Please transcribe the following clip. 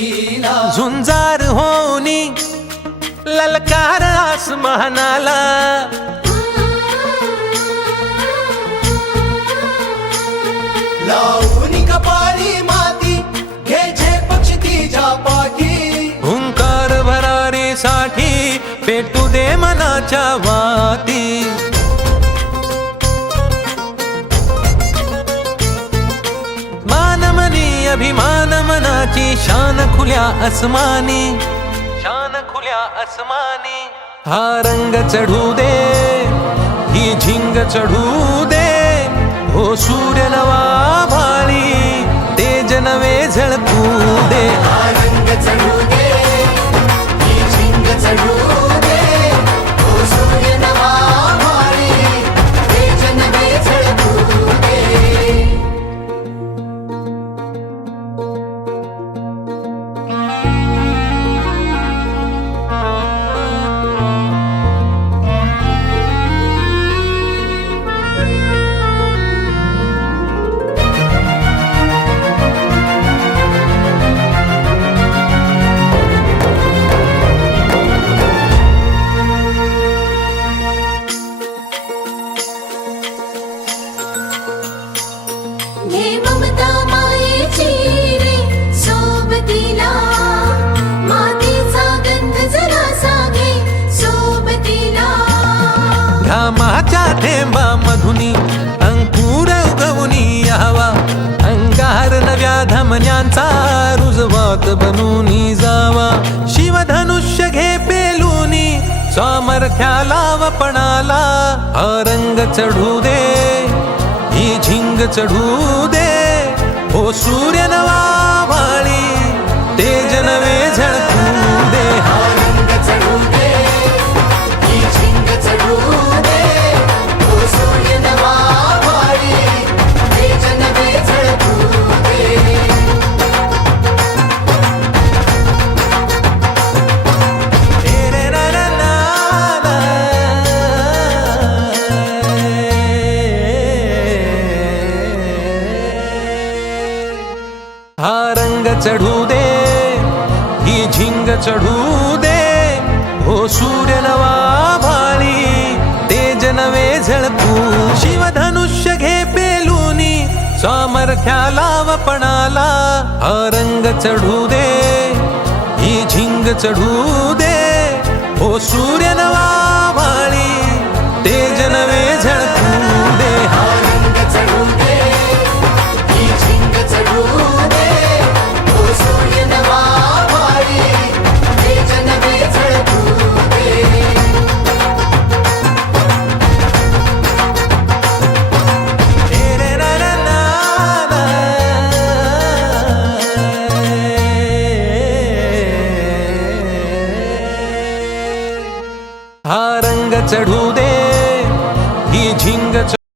लीला झुंजार होनी ललकार आसमानाला लावून कपाळी माती घे झेप क्षितिजा पाठी हुंकार भरारीसाठी पेटू दे मनाच्या वाती मानमनी अभिमान मनाची शान खुल्या आसमानी शान खुल्या आसमानी हा रंग चढू दे ही झिंग चढू दे हो सूर्य नवा भाळी तेज नवे झळकू दे हा रंग चढू दे ही झिंग चढू दे ओ सूर्य नवा भाळी तेज नवे झळकू दे घे ममता मायेची रे सोबतीला मातीचा गंध जरासा घे सोबतीला घामाच्या थेंबा मधुनी अंकुर उगवूनी यावा अंगार नव्या धमन्यांचा रुजवात बनूनी जावा शिवधनुष्य घे पेलूनी सामर्थ्याला वपणाला हा रंग चढू दे ही झिंग चढू दे हो सूर्य नवा भाळी तेज नवे झळकू दे हा रंग चढू दे ही झिंग चढू दे ओ सूर्य नवा भाळी तेज नवे झळकू दे तेरे ना ना ना हा रंग चढू दे ही झिंग चढू दे हो सूर्य नवा भाळी तेज नवे झळकू शिवधनुष्य घे पेलूनी सामर्थ्याला वपणाला हा रंग चढू दे ही झिंग चढू दे हो सूर्य नवा भाळी तेज नवे झळकू दे हा रंग चढू दे ही झिंग चढू दे ओ सूर्य नवा भाळी तेज नवे झळकू दे तेरे ना ना ना हा रंग चढू